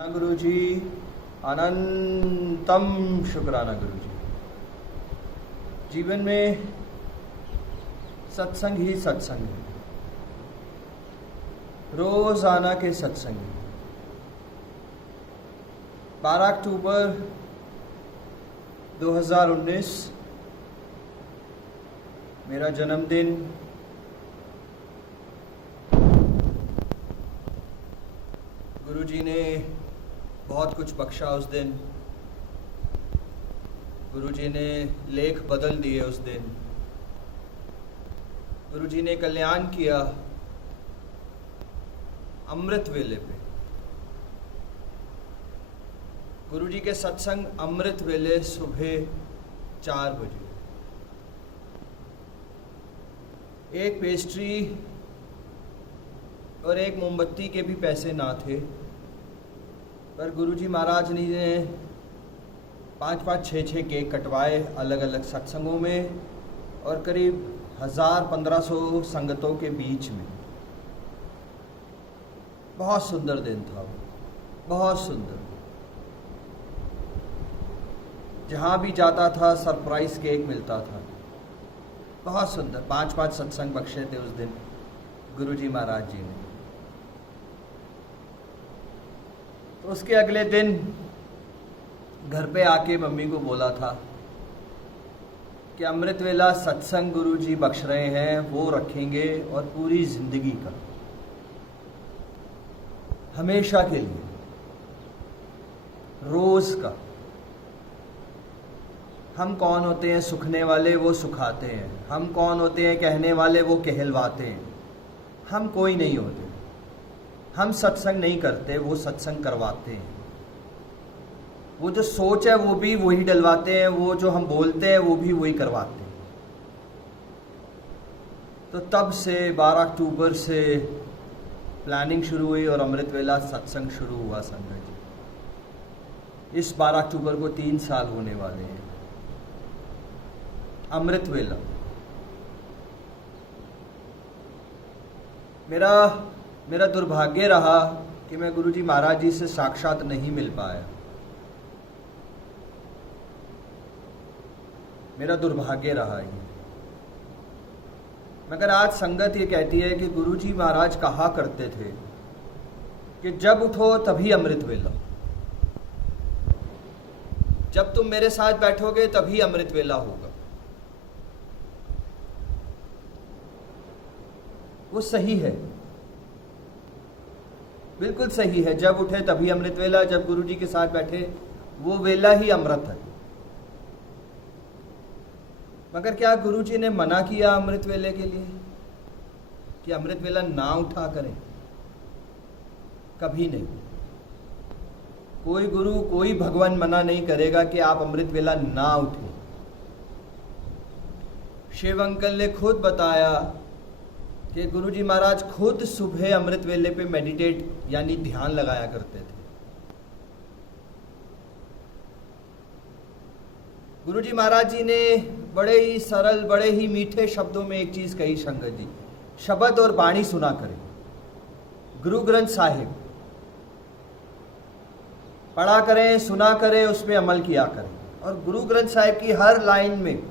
गुरु जी, अनंतम शुक्राना गुरु जी। जीवन में सत्संग ही सत्संग है, रोजाना के सत्संग। 12 अक्टूबर 2019 मेरा जन्मदिन। गुरु जी ने बहुत कुछ बख्शा उस दिन। गुरु जी ने लेख बदल दिए उस दिन। गुरु जी ने कल्याण किया अमृत वेले पे। गुरु जी के सत्संग अमृत वेले सुबह 4 बजे। एक पेस्ट्री और एक मोमबत्ती के भी पैसे ना थे, पर गुरुजी महाराज ने 5-5, 6-6 केक कटवाए अलग अलग सत्संगों में और करीब 1000-1500 संगतों के बीच में। बहुत सुंदर दिन था वो, बहुत सुंदर। जहाँ भी जाता था सरप्राइज केक मिलता था। बहुत सुंदर। 5-5 सत्संग बख्शे थे उस दिन गुरुजी महाराज जी ने। तो उसके अगले दिन घर पे आके मम्मी को बोला था कि अमृत वेला सत्संग गुरुजी बख्श रहे हैं, वो रखेंगे और पूरी जिंदगी का, हमेशा के लिए, रोज का। हम कौन होते हैं सुखने वाले, वो सुखाते हैं। हम कौन होते हैं कहने वाले, वो कहलवाते हैं। हम कोई नहीं होते। हम सत्संग नहीं करते, वो सत्संग करवाते हैं। वो जो सोच है वो भी वही डलवाते हैं, वो जो हम बोलते हैं वो भी वही करवाते हैं। तो तब से 12 अक्टूबर से प्लानिंग शुरू हुई और अमृत वेला सत्संग शुरू हुआ संगत जी। इस 12 अक्टूबर को 3 साल होने वाले हैं। अमृत वेला मेरा दुर्भाग्य रहा कि मैं गुरुजी महाराज जी से साक्षात नहीं मिल पाया। मेरा दुर्भाग्य रहा ये। मगर आज संगत ये कहती है कि गुरुजी महाराज कहा करते थे कि जब उठो तभी अमृत वेला। जब तुम मेरे साथ बैठोगे तभी अमृत वेला होगा। वो सही है, बिल्कुल सही है। जब उठे तभी अमृत वेला। जब गुरुजी के साथ बैठे वो वेला ही अमृत है। मगर क्या गुरुजी ने मना किया अमृत वेले के लिए कि अमृत वेला ना उठा करें? कभी नहीं। कोई गुरु, कोई भगवान मना नहीं करेगा कि आप अमृत वेला ना उठें। शिव अंकल ने खुद बताया कि गुरुजी महाराज खुद सुबह अमृत वेले पे मेडिटेट यानी ध्यान लगाया करते थे। गुरुजी महाराज जी ने बड़े ही सरल, बड़े ही मीठे शब्दों में एक चीज कही संगत जी, शब्द और बाणी सुना करें। गुरु ग्रंथ साहिब पढ़ा करें, सुना करें, उस पर अमल किया करें। और गुरु ग्रंथ साहिब की हर लाइन में,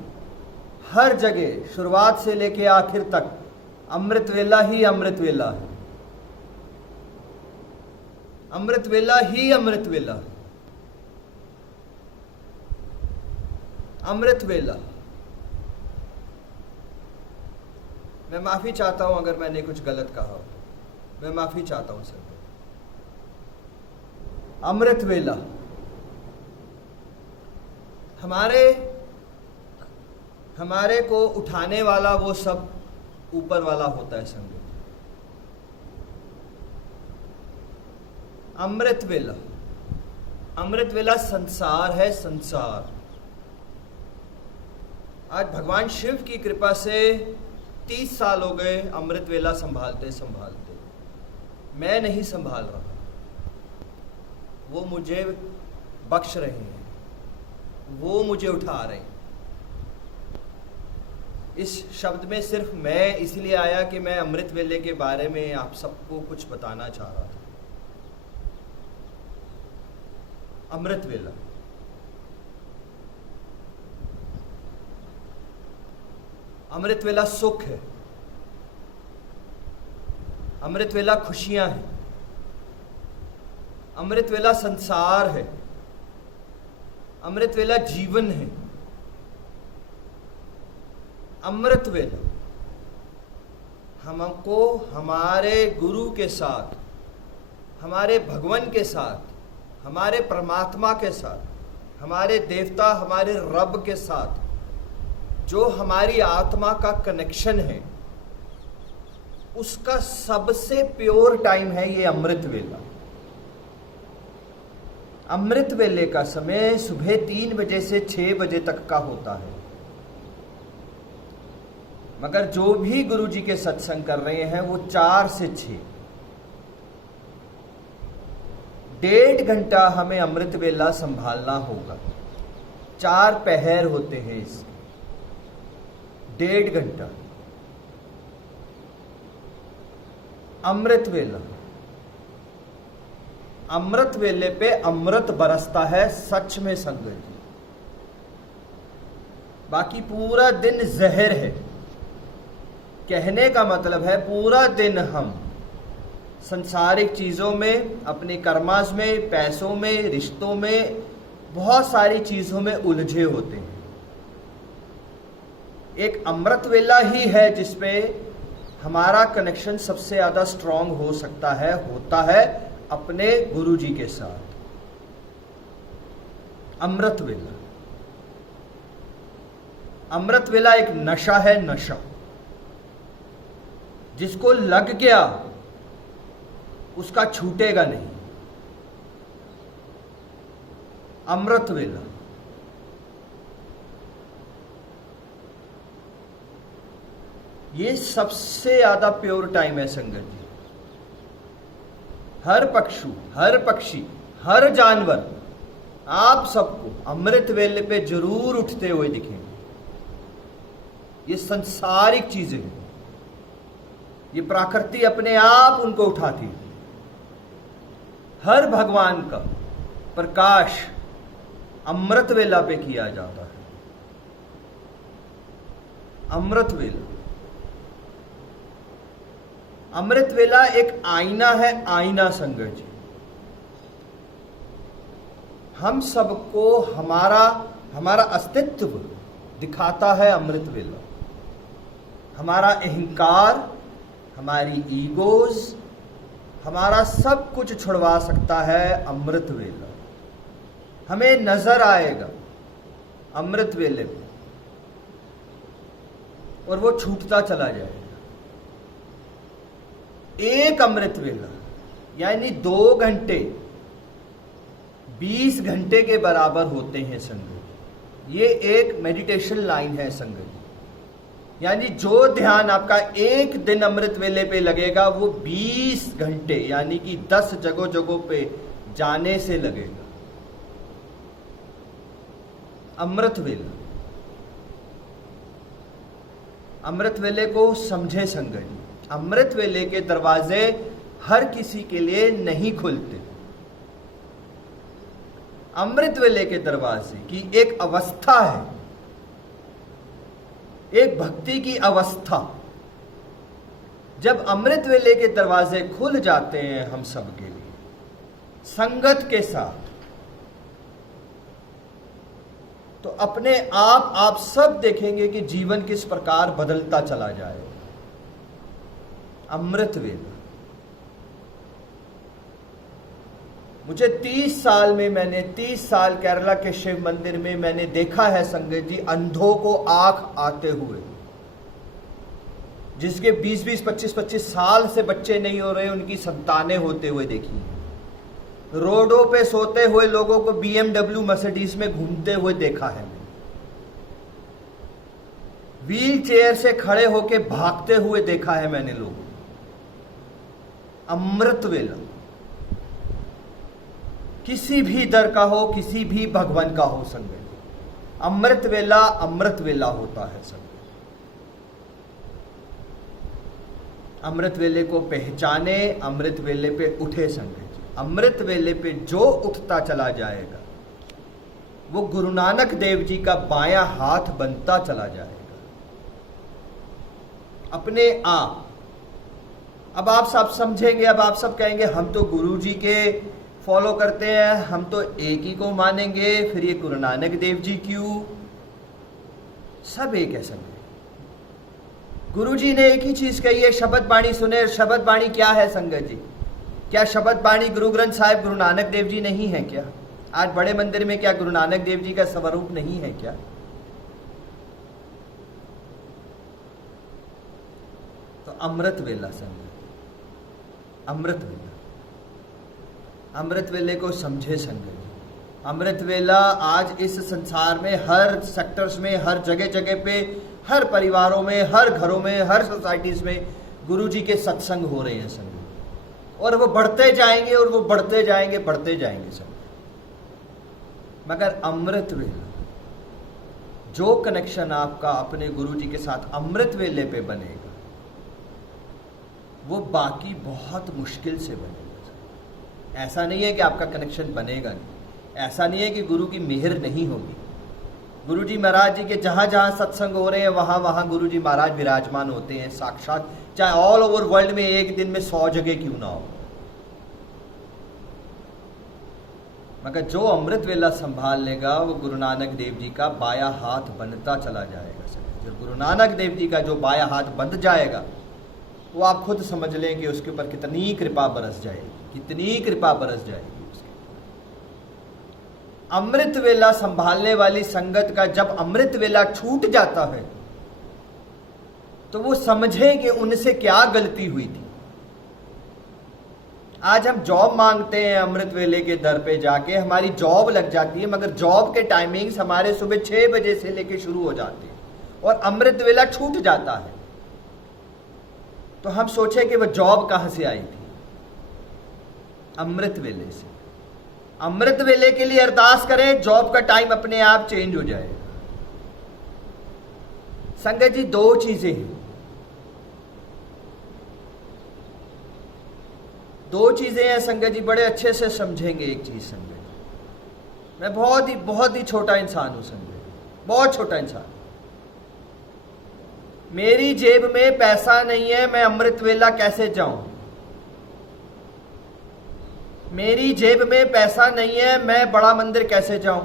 हर जगह, शुरुआत से लेके आखिर तक अमृत वेला ही अमृत वेला है। अमृत वेला ही अमृत वेला है। अमृत वेला। मैं माफी चाहता हूं अगर मैंने कुछ गलत कहा हो, मैं माफी चाहता हूं सर। अमृत वेला हमारे को उठाने वाला वो सब ऊपर वाला होता है संगत। अमृत वेला, अमृत वेला संसार है, संसार। आज भगवान शिव की कृपा से 30 साल हो गए अमृत वेला संभालते संभालते। मैं नहीं संभाल रहा, वो मुझे बख्श रहे हैं, वो मुझे उठा रहे हैं। इस शब्द में सिर्फ मैं इसलिए आया कि मैं अमृत वेले के बारे में आप सबको कुछ बताना चाह रहा था। अमृत वेला। अमृत वेला सुख है, अमृत वेला खुशियां हैं, अमृत वेला संसार है, अमृत वेला जीवन है। अमृत वेला हमको हमारे गुरु के साथ, हमारे भगवान के साथ, हमारे परमात्मा के साथ, हमारे देवता, हमारे रब के साथ जो हमारी आत्मा का कनेक्शन है, उसका सबसे प्योर टाइम है ये अमृत वेला। अमृत वेले का समय सुबह 3 बजे से 6 बजे तक का होता है। मगर जो भी गुरु जी के सत्संग कर रहे हैं वो 4 से 6, 1.5 घंटा हमें अमृत वेला संभालना होगा। 4 पहर होते हैं इसके, 1.5 घंटा अमृत वेला। अमृत वेले पे अमृत बरसता है सच में संगत जी, बाकी पूरा दिन जहर है। कहने का मतलब है पूरा दिन हम संसारिक चीजों में, अपने कर्मास में, पैसों में, रिश्तों में, बहुत सारी चीजों में उलझे होते हैं। एक अमृत वेला ही है जिसपे हमारा कनेक्शन सबसे ज्यादा स्ट्रांग हो सकता है, होता है अपने गुरु जी के साथ। अमृत वेला, अमृत वेला एक नशा है, नशा जिसको लग गया उसका छूटेगा नहीं। अमृत वेला ये सबसे ज्यादा प्योर टाइम है संगत जी। हर पक्षु, हर पक्षी, हर जानवर आप सबको अमृत वेले पे जरूर उठते हुए दिखेंगे। ये संसारिक चीजें हैं, ये प्रकृति अपने आप उनको उठाती है। हर भगवान का प्रकाश अमृत वेला पे किया जाता है। अमृत वेला, अमृत वेला एक आईना है, आईना संगत जी। हम सबको हमारा अस्तित्व दिखाता है अमृत वेला। हमारा अहंकार, हमारी ईगोज, हमारा सब कुछ छुड़वा सकता है अमृत वेला। हमें नजर आएगा अमृत वेले में और वो छूटता चला जाएगा। एक अमृत वेला यानी 2 घंटे 20 घंटे के बराबर होते हैं संगत। ये एक मेडिटेशन लाइन है संगत। यानी जो ध्यान आपका एक दिन अमृत वेले पे लगेगा वो 20 घंटे यानी कि 10 जगहों पे जाने से लगेगा। अमृत वेला, अमृत वेले को समझे संगत जी। अमृत वेले के दरवाजे हर किसी के लिए नहीं खुलते। अमृत वेले के दरवाजे की एक अवस्था है, एक भक्ति की अवस्था। जब अमृत वेले के दरवाजे खुल जाते हैं हम सब के लिए संगत के साथ, तो अपने आप सब देखेंगे कि जीवन किस प्रकार बदलता चला जाए। अमृत वेला, मुझे 30 साल में, मैंने 30 साल केरला के शिव मंदिर में मैंने देखा है संगत जी, अंधों को आंख आते हुए। जिसके 20-20, 25-25 साल से बच्चे नहीं हो रहे, उनकी संतानें होते हुए देखी। रोडों पे सोते हुए लोगों को BMW मर्सिडीज में घूमते हुए देखा है। व्हील चेयर से खड़े होके भागते हुए देखा है मैंने लोगों। अमृत वेला किसी भी दर का हो, किसी भी भगवान का हो संगत, अमृत वेला अमृत वेला होता है संगत। अमृत वेले को पहचाने, अमृत वेले पे उठे संगत जी। अमृत वेले पे जो उठता चला जाएगा वो गुरु नानक देव जी का बायां हाथ बनता चला जाएगा अपने आप। अब आप सब समझेंगे, अब आप सब कहेंगे हम तो गुरु जी के फॉलो करते हैं, हम तो एक ही को मानेंगे, फिर ये गुरु नानक देव जी क्यों? सब एक है संगत। गुरु जी ने एक ही चीज कही है, शब्द बाणी सुने। शब्द बाणी क्या है संगत जी? क्या शब्द बाणी गुरु ग्रंथ साहिब गुरु नानक देव जी नहीं है क्या? आज बड़े मंदिर में क्या गुरु नानक देव जी का स्वरूप नहीं है क्या? तो अमृत वेला संगत, अमृत वेला, अमृत वेले को समझे संगत। अमृत वेला आज इस संसार में हर सेक्टर्स में, हर जगह जगह पे, हर परिवारों में, हर घरों में, हर सोसाइटीज में गुरु जी के सत्संग हो रहे हैं संगत, और वो बढ़ते जाएंगे और वो बढ़ते जाएंगे, बढ़ते जाएंगे संगत। मगर अमृत वेला, जो कनेक्शन आपका अपने गुरु जी के साथ अमृत वेले पे बनेगा वो बाकी बहुत मुश्किल से बनेगा। ऐसा नहीं है कि आपका कनेक्शन बनेगा नहीं, ऐसा नहीं है कि गुरु की मेहर नहीं होगी। गुरु जी महाराज जी के जहां जहां सत्संग हो रहे हैं वहां वहां गुरु जी महाराज विराजमान होते हैं साक्षात, चाहे ऑल ओवर वर्ल्ड में एक दिन में 100 जगह क्यों ना हो। मगर जो अमृत वेला संभाल लेगा वो गुरु नानक देव जी का बाया हाथ बनता चला जाएगा। जब गुरु नानक देव जी का जो बाया हाथ बंध जाएगा वो आप खुद समझ लें कि उसके ऊपर कितनी कृपा बरस जाएगी, कितनी कृपा बरस जाएगी उसके। अमृत वेला संभालने वाली संगत का जब अमृत वेला छूट जाता है तो वो समझे कि उनसे क्या गलती हुई थी। आज हम जॉब मांगते हैं अमृत वेले के दर पे जाके, हमारी जॉब लग जाती है, मगर जॉब के टाइमिंग्स हमारे सुबह 6 बजे से लेके शुरू हो जाते हैं और अमृत वेला छूट जाता है। तो हम सोचे कि वह जॉब कहां से आई थी? अमृत वेले से। अमृत वेले के लिए अरदास करें, जॉब का टाइम अपने आप चेंज हो जाएगा। संगत जी, 2 चीजें हैं, 2 चीजें हैं संगत जी, बड़े अच्छे से समझेंगे एक चीज संगत। मैं बहुत ही छोटा इंसान हूं संगत, बहुत छोटा इंसान। मेरी जेब में पैसा नहीं है, मैं अमृत वेला कैसे जाऊं? मेरी जेब में पैसा नहीं है, मैं बड़ा मंदिर कैसे जाऊं?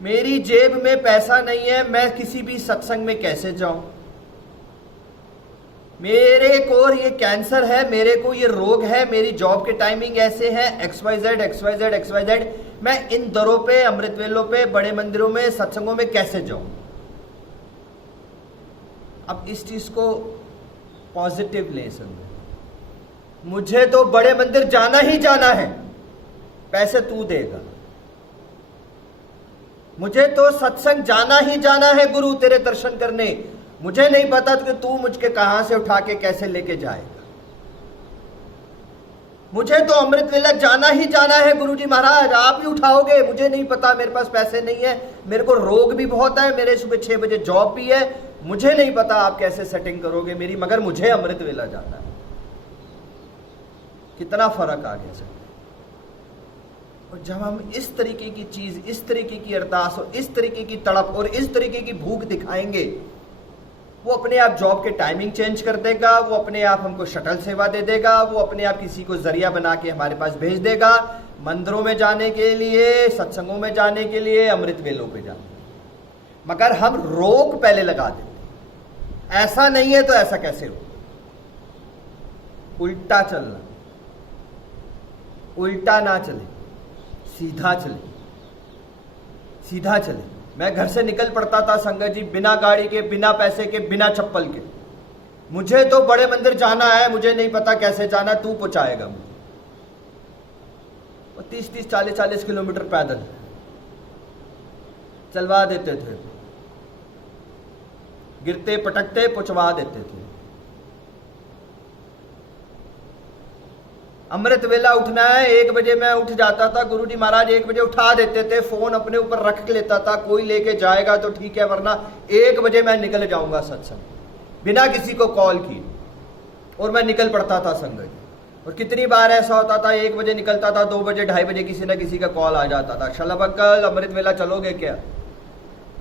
मेरी जेब में पैसा नहीं है, मैं किसी भी सत्संग में कैसे जाऊं? मेरे को ये कैंसर है, मेरे को ये रोग है, मेरी जॉब के टाइमिंग ऐसे हैं, XYZ XYZ XYZ, मैं इन दरों पे, अमृत वेलों पे, बड़े मंदिरों में, सत्संगों में कैसे जाऊं? अब इस चीज को पॉजिटिव ले समझो। मुझे तो बड़े मंदिर जाना ही जाना है, पैसे तू देगा। मुझे तो सत्संग जाना ही जाना है गुरु तेरे दर्शन करने, मुझे नहीं पता कि तू मुझके कहां से उठा के कैसे लेके जाएगा। मुझे तो अमृत वेला जाना ही जाना है गुरु जी महाराज, आप ही उठाओगे, मुझे नहीं पता, मेरे पास पैसे नहीं है, मेरे को रोग भी बहुत है, मेरे सुबह 6 बजे जॉब भी है, मुझे नहीं पता आप कैसे सेटिंग करोगे मेरी, मगर मुझे अमृत वेला जाना है। कितना फर्क आ गया सर। और जब हम इस तरीके की चीज, इस तरीके की अरदास और इस तरीके की तड़प और इस तरीके की भूख दिखाएंगे, वो अपने आप जॉब के टाइमिंग चेंज कर देगा, वो अपने आप हमको शटल सेवा दे देगा, वो अपने आप किसी को जरिया बना के हमारे पास भेज देगा, मंदिरों में जाने के लिए, सत्संगों में जाने के लिए, अमृत वेलों पे जाने। मगर हम रोक पहले लगा देते, ऐसा नहीं है तो ऐसा कैसे हो? उल्टा चलना, उल्टा ना चले, सीधा चले, सीधा चले। मैं घर से निकल पड़ता था संगत जी, बिना गाड़ी के, बिना पैसे के, बिना चप्पल के। मुझे तो बड़े मंदिर जाना है, मुझे नहीं पता कैसे जाना, तू पहुंचाएगा मुझे। और 30-30, 40-40 किलोमीटर पैदल चलवा देते थे, गिरते पटकते पहुंचवा देते थे। अमृत वेला उठना है, 1 बजे मैं उठ जाता था, गुरुजी महाराज 1 बजे उठा देते थे, फोन अपने ऊपर रख लेता था, कोई लेके जाएगा तो ठीक है, वरना 1 बजे मैं निकल जाऊंगा सत्संग, बिना किसी को कॉल किए। और मैं निकल पड़ता था संगत। और कितनी बार ऐसा होता था 1 बजे निकलता था, 2 बजे 2:30 बजे किसी ना किसी का कॉल आ जाता था, शलभ अंकल अमृत वेला चलोगे क्या?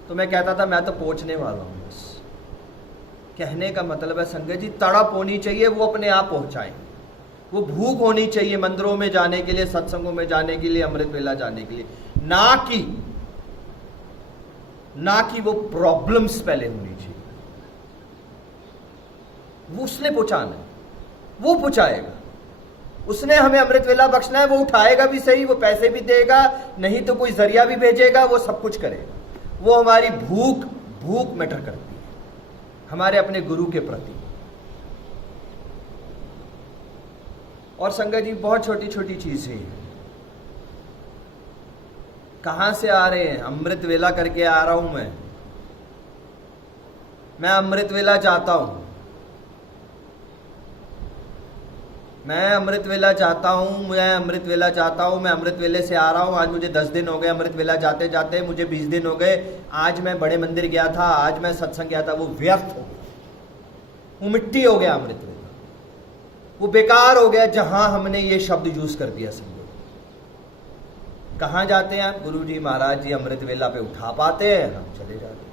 तो मैं कहता था मैं तो पहुंचने वाला हूं बस। कहने का मतलब है संगत जी, तड़प होनी चाहिए, वो अपने आप पहुंचाएं। वो भूख होनी चाहिए मंदिरों में जाने के लिए, सत्संगों में जाने के लिए, अमृत वेला जाने के लिए, ना कि वो प्रॉब्लम्स पहले होनी चाहिए। वो उसने पहुंचाना है, वो पहुंचाएगा। उसने हमें अमृत वेला बख्शना है, वो उठाएगा भी सही, वो पैसे भी देगा, नहीं तो कोई जरिया भी भेजेगा, वो सब कुछ करेगा। वो हमारी भूख मैटर करती है हमारे अपने गुरु के प्रति। और संगत जी बहुत छोटी छोटी चीजें हैं। कहां से आ रहे हैं? अमृत वेला करके आ रहा हूं मैं अमृत वेला चाहता हूं, मैं अमृत वेला चाहता हूं, मैं अमृत वेले से आ रहा हूं। आज मुझे 10 दिन हो गए अमृत वेला जाते जाते, मुझे 20 दिन हो गए। आज मैं बड़े मंदिर गया था, आज मैं सत्संग गया था, वो व्यर्थ हो गया, वो मिट्टी हो गया अमृत वेला, वो बेकार हो गया जहां हमने ये शब्द यूज कर दिया। समझो कहां जाते हैं आप? गुरु जी महाराज जी अमृत वेला पे उठा पाते हैं, हम चले जाते हैं।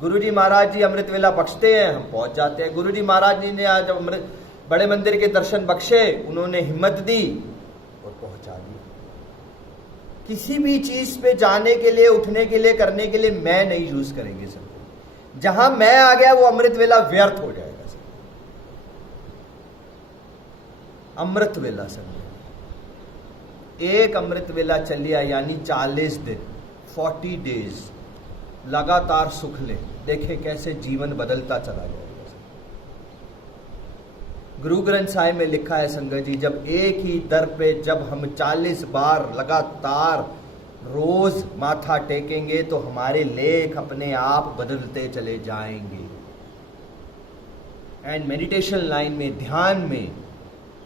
गुरु जी महाराज जी अमृत वेला बख्शते हैं, हम पहुंच जाते हैं। गुरु जी महाराज जी ने आज अमृत बड़े मंदिर के दर्शन बख्शे, उन्होंने हिम्मत दी और पहुंचा दी। किसी भी चीज पे जाने के लिए, उठने के लिए, करने के लिए मैं नहीं यूज करेंगे सब। जहां मैं आ गया वो अमृत वेला व्यर्थ हो जाएगा सब। अमृत वेला सब एक अमृत वेला चल लिया, यानी 40 दिन 40 डेज लगातार सुख ले, देखे कैसे जीवन बदलता चला जाएगा। गुरु ग्रंथ साहिब में लिखा है संगत जी, जब एक ही दर पे जब हम 40 बार लगातार रोज माथा टेकेंगे तो हमारे लेख अपने आप बदलते चले जाएंगे। एंड मेडिटेशन लाइन में, ध्यान में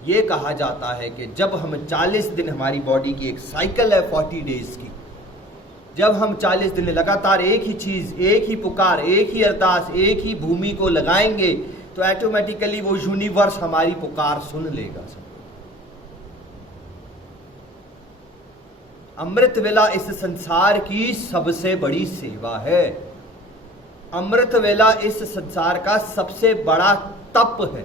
ये कहा जाता है कि जब हम 40 दिन, हमारी बॉडी की एक साइकिल है 40 डेज की, जब हम 40 दिन लगातार एक ही चीज, एक ही पुकार, एक ही अरदास, एक ही भूमि को लगाएंगे तो ऑटोमेटिकली वो यूनिवर्स हमारी पुकार सुन लेगा। अमृत वेला इस संसार की सबसे बड़ी सेवा है। अमृत वेला इस संसार का सबसे बड़ा तप है।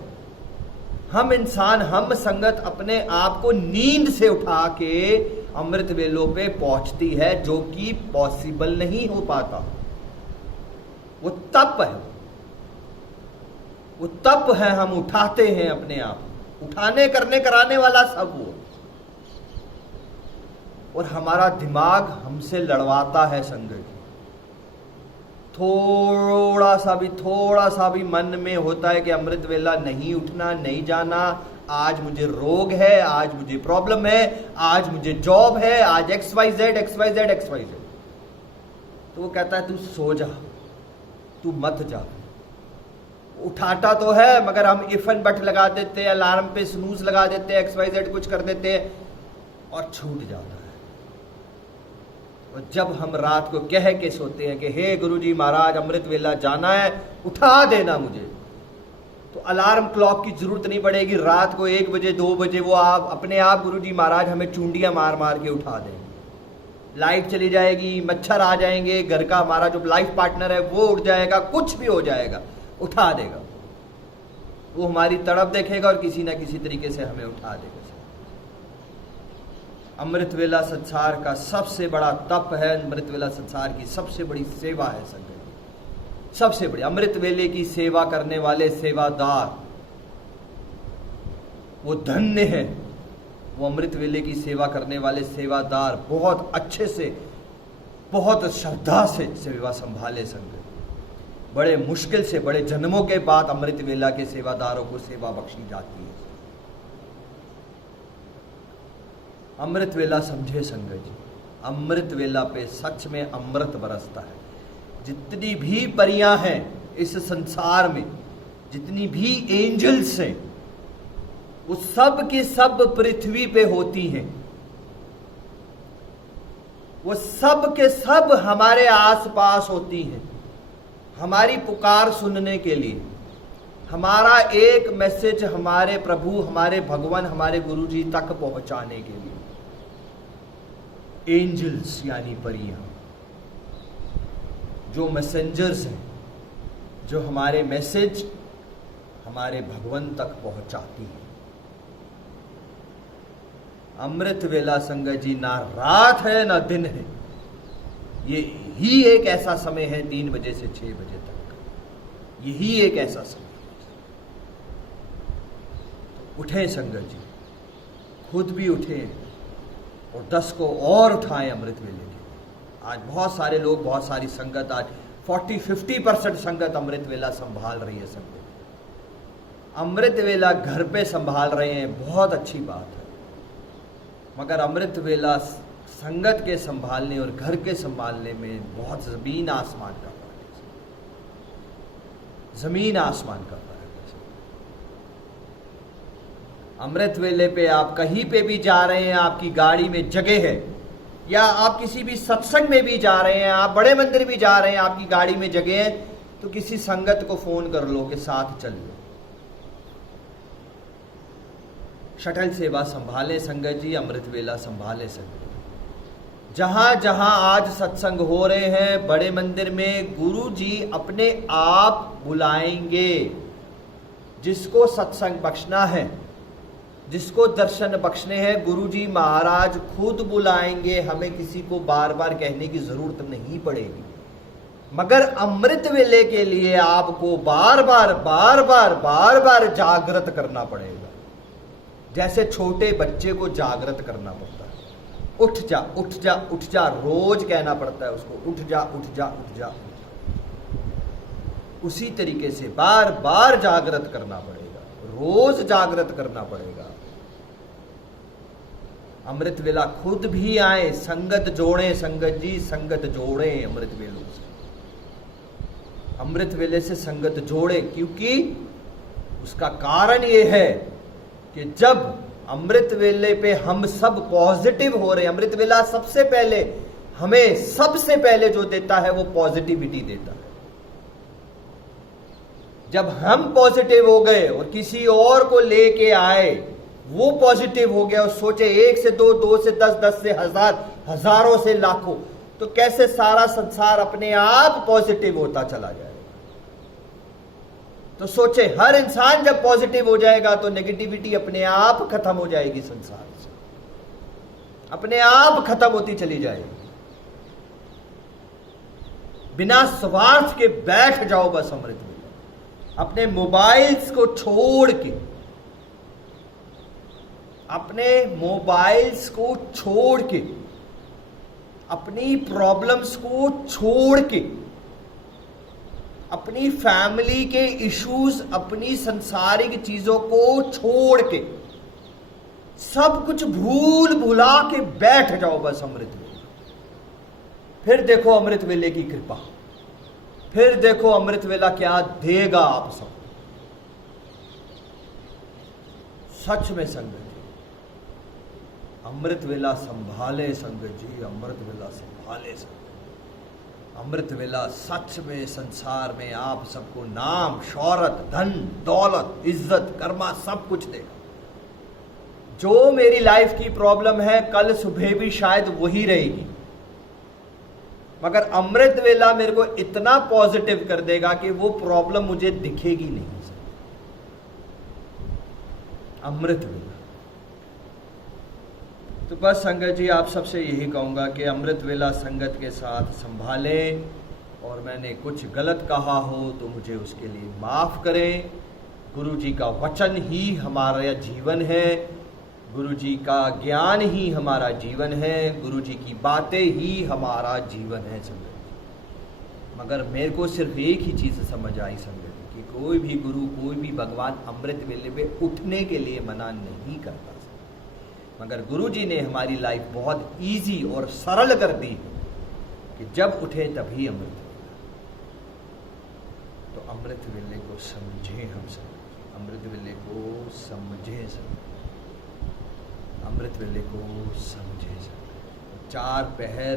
हम इंसान, हम संगत अपने आप को नींद से उठा के अमृत वेलों पे पहुंचती है, जो कि पॉसिबल नहीं हो पाता। वो तप है, वो तप है। हम उठाते हैं अपने आप, उठाने करने कराने वाला सब वो। और हमारा दिमाग हमसे लड़वाता है संगत। थोड़ा सा भी मन में होता है कि अमृत वेला नहीं उठना, नहीं जाना, आज मुझे रोग है, आज मुझे प्रॉब्लम है, आज मुझे जॉब है, आज XYZ। तो वो कहता है तू सो जा, तू मत जा। उठाता तो है मगर हम इफ एंड बट लगा देते हैं, अलार्म पे स्नूज लगा देते हैं, XYZ कुछ कर देते हैं और छूट जाता है। और जब हम रात को कह के सोते हैं कि हे गुरुजी महाराज अमृत वेला जाना है, उठा देना मुझे, तो अलार्म क्लॉक की जरूरत नहीं पड़ेगी। रात को 1 बजे 2 बजे वो आप अपने आप गुरुजी महाराज हमें चूंडियां मार मार के उठा देंगे। लाइट चली जाएगी, मच्छर आ जाएंगे, घर का हमारा जो लाइफ पार्टनर है वो उठ जाएगा, कुछ भी हो जाएगा, उठा देगा। वो हमारी तड़प देखेगा और किसी ना किसी तरीके से हमें उठा देगा। अमृत वेला संसार का सबसे बड़ा तप है, अमृत वेला संसार की सबसे बड़ी सेवा है संगत। सबसे बड़ी अमृत वेले की सेवा करने वाले सेवादार वो धन्य है। वो अमृत वेले की सेवा करने वाले सेवादार बहुत अच्छे से, बहुत श्रद्धा से सेवा संभाले संगत। बड़े मुश्किल से, बड़े जन्मों के बाद अमृत वेला के सेवादारों को सेवा बख्शी जाती है। अमृत वेला समझे संगत जी, अमृत वेला पे सच में अमृत बरसता है। जितनी भी परियां हैं इस संसार में, जितनी भी एंजल्स हैं, वो सब के सब पृथ्वी पे होती हैं। वो सब के सब हमारे आसपास होती हैं, हमारी पुकार सुनने के लिए, हमारा एक मैसेज हमारे प्रभु, हमारे भगवान, हमारे गुरु जी तक पहुंचाने के लिए एंजल्स यानी परियां, जो मैसेंजर्स हैं, जो हमारे मैसेज हमारे भगवान तक पहुंचाती है। अमृत वेला संगत जी ना रात है ना दिन है, ये ही एक ऐसा समय है 3 बजे से 6 बजे तक, यही एक ऐसा समय है। तो उठे संगत जी, खुद भी उठे और 10 को और उठाएं अमृत वेले के। आज बहुत सारे लोग, बहुत सारी संगत, आज 40-50% संगत अमृत वेला संभाल रही है। संगत अमृत वेला घर पे संभाल रहे हैं, बहुत अच्छी बात है, मगर अमृत वेला संगत के संभालने और घर के संभालने में बहुत जमीन आसमान का फर्क है, जमीन आसमान का फर्क है। अमृत वेले पे आप कहीं पे भी जा रहे हैं, आपकी गाड़ी में जगह है, या आप किसी भी सत्संग में भी जा रहे हैं, आप बड़े मंदिर भी जा रहे हैं, आपकी गाड़ी में जगह है, तो किसी संगत को फोन कर लो कि साथ चल लो। शटल सेवा संभाले संगत जी, अमृत वेला संभाले संगत। जहां जहां आज सत्संग हो रहे हैं बड़े मंदिर में, गुरु जी अपने आप बुलाएंगे। जिसको सत्संग बख्शना है, जिसको दर्शन बख्शने हैं, गुरु जी महाराज खुद बुलाएंगे। हमें किसी को बार बार कहने की जरूरत नहीं पड़ेगी। मगर अमृत वेले के लिए आपको बार बार जागृत करना पड़ेगा, जैसे छोटे बच्चे को जागृत करना पड़ता है। उठ जा उठ जा उठ जा, रोज कहना पड़ता है उसको, उठ जा उठ जा उठ जा। उसी तरीके से बार बार जागृत करना पड़ेगा, रोज जागृत करना पड़ेगा। अमृत वेला खुद भी आए, संगत जोड़े संगत जी, संगत जोड़े अमृत वेलों से, अमृत वेले से संगत जोड़े। क्योंकि उसका कारण ये है कि जब अमृत वेले पे हम सब पॉजिटिव हो रहे हैं, अमृत वेला सबसे पहले हमें सबसे पहले जो देता है वो पॉजिटिविटी देता है। जब हम पॉजिटिव हो गए और किसी और को लेके आए, वो पॉजिटिव हो गया और सोचे 1 से 2, 2 से 10, 10 से 1000, हजारों से लाखों, तो कैसे सारा संसार अपने आप पॉजिटिव होता चला जाए। तो सोचे हर इंसान जब पॉजिटिव हो जाएगा तो नेगेटिविटी अपने आप खत्म हो जाएगी, संसार से अपने आप खत्म होती चली जाएगी। बिना स्वार्थ के बैठ जाओ बस अमृत में, अपने मोबाइल्स को छोड़ के, अपने मोबाइल्स को छोड़ के, अपनी प्रॉब्लम्स को छोड़ के, अपनी फैमिली के इश्यूज, अपनी संसारिक चीजों को छोड़ के, सब कुछ भूल भुला के बैठ जाओ बस अमृत वेले। फिर देखो अमृत वेले की कृपा, फिर देखो अमृत वेला क्या देगा आप सब। सच में संगत जी, अमृत वेला संभाले संगत जी, अमृत वेला संभाले संगत। अमृत वेला सच में संसार में आप सबको नाम, शौहरत, धन, दौलत, इज्जत, कर्मा सब कुछ देगा। जो मेरी लाइफ की प्रॉब्लम है कल सुबह भी शायद वही रहेगी, मगर अमृत वेला मेरे को इतना पॉजिटिव कर देगा कि वो प्रॉब्लम मुझे दिखेगी नहीं। अमृत वेला तो बस संगत जी आप सबसे यही कहूँगा कि अमृत वेला संगत के साथ संभालें, और मैंने कुछ गलत कहा हो तो मुझे उसके लिए माफ़ करें। गुरु जी का वचन ही हमारा जीवन है, गुरु जी का ज्ञान ही हमारा जीवन है, गुरु जी की बातें ही हमारा जीवन है संगत जी। मगर मेरे को सिर्फ एक ही चीज़ समझ आई संगत कि कोई भी गुरु, कोई भी भगवान अमृत वेले पे उठने के लिए मना नहीं करता, मगर गुरु जी ने हमारी लाइफ बहुत इजी और सरल कर दी कि जब उठे तभी अमृत वेला। तो अमृत वेले को समझें हम सब, अमृत वेले को समझें सब, अमृत वेले को समझें सब। 4 पहर,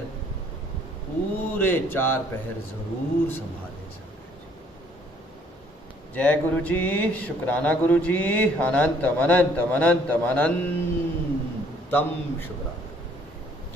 पूरे 4 पहर जरूर संभालें सब। जय गुरु जी, शुक्राना गुरु जी, अनंतम अनंतम अनंतम अनंतम शुक्राना।